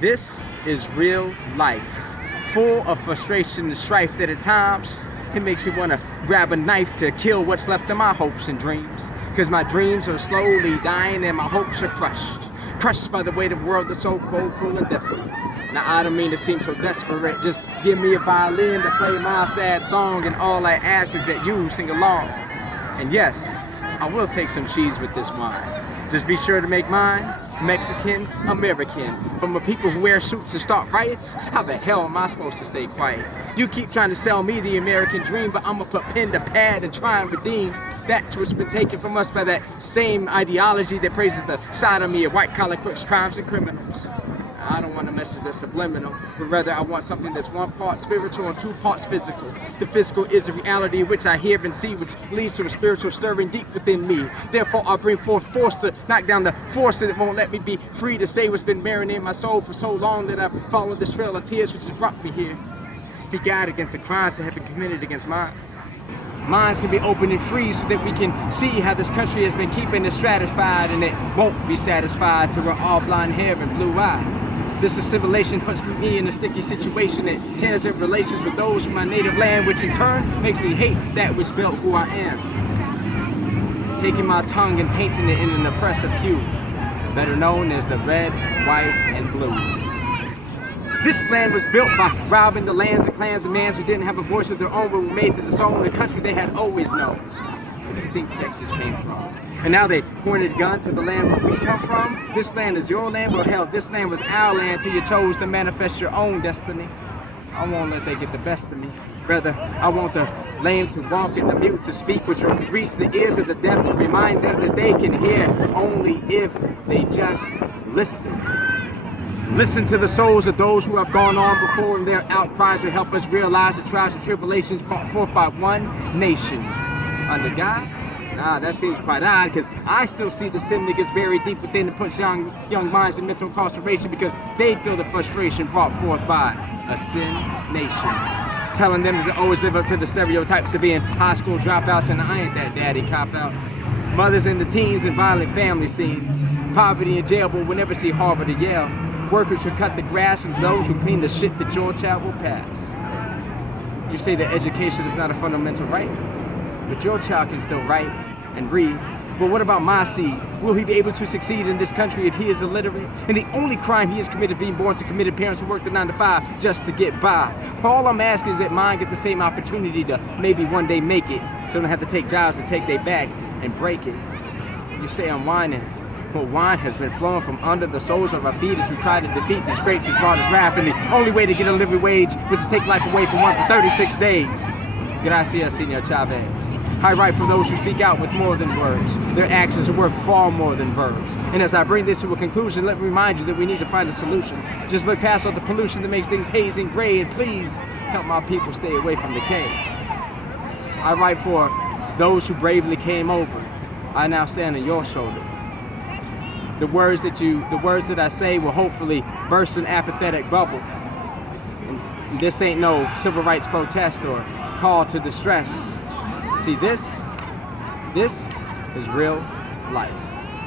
This is real life, full of frustration and strife that at times it makes me want to grab a knife to kill what's left of my hopes and dreams. Cause my dreams are slowly dying and my hopes are crushed by the weight of a world that's so cold, cruel, and desolate. Now I don't mean to seem so desperate, just give me a violin to play my sad song, and all I ask is that you sing along. And yes, I will take some cheese with this wine. Just be sure to make mine Mexican American. From the people who wear suits and start riots, how the hell am I supposed to stay quiet? You keep trying to sell me the American dream, but I'ma put pen to pad and try and redeem that which has been taken from us by that same ideology that praises the sodomy of white-collar crooks, crimes, and criminals. I don't want a message that's subliminal, but rather I want something that's one part spiritual and two parts physical. The physical is a reality which I hear and see, which leads to a spiritual stirring deep within me. Therefore I'll bring forth force to knock down the force that won't let me be free to say what's been marinating my soul for so long that I've followed this trail of tears which has brought me here. To speak out against the crimes that have been committed against minds. Minds can be open and free so that we can see how this country has been keeping us stratified, and it won't be satisfied till we're all blonde hair and blue eyed. This assimilation puts me in a sticky situation that tears up relations with those from my native land, which in turn makes me hate that which built who I am. Taking my tongue and painting it in an oppressive hue, better known as the red, white, and blue. This land was built by robbing the lands and clans of mans who didn't have a voice of their own, but were made to disown the country they had always known. Where do you think Texas came from? And now they pointed guns at the land where we come from. This land is your land, well hell, this land was our land till you chose to manifest your own destiny. I won't let they get the best of me. Rather, I want the lame to walk and the mute to speak, which will reach the ears of the deaf to remind them that they can hear only if they just listen. Listen to the souls of those who have gone on before, and their outcries will help us realize the trials and tribulations brought forth by one nation. Under God? Nah, that seems quite odd, because I still see the sin that gets buried deep within and puts young minds in mental incarceration because they feel the frustration brought forth by a sin nation. Telling them to always live up to the stereotypes of being high school dropouts, and I ain't that daddy cop-outs. Mothers in the teens and violent family scenes. Poverty and jail, but we'll never see Harvard or Yale. Workers who cut the grass and those who clean the shit that your child will pass. You say that education is not a fundamental right, but your child can still write and read. But what about my seed? Will he be able to succeed in this country if he is illiterate? And the only crime he has committed being born to committed parents who work the 9 to 5 just to get by. All I'm asking is that mine get the same opportunity to maybe one day make it, so they don't have to take jobs to take their back and break it. You say I'm whining. But wine has been flowing from under the soles of our feet as we try to defeat these grapes whose brought us wrath, and the only way to get a living wage was to take life away from one for 36 days. Gracias, Senor Chavez. I write for those who speak out with more than words. Their actions are worth far more than verbs. And as I bring this to a conclusion, let me remind you that we need to find a solution. Just look past all the pollution that makes things hazy and gray, and please help my people stay away from decay. I write for those who bravely came over. I now stand on your shoulder. The words that I say will hopefully burst an apathetic bubble. And this ain't no civil rights protest or call to distress. See, this is real life.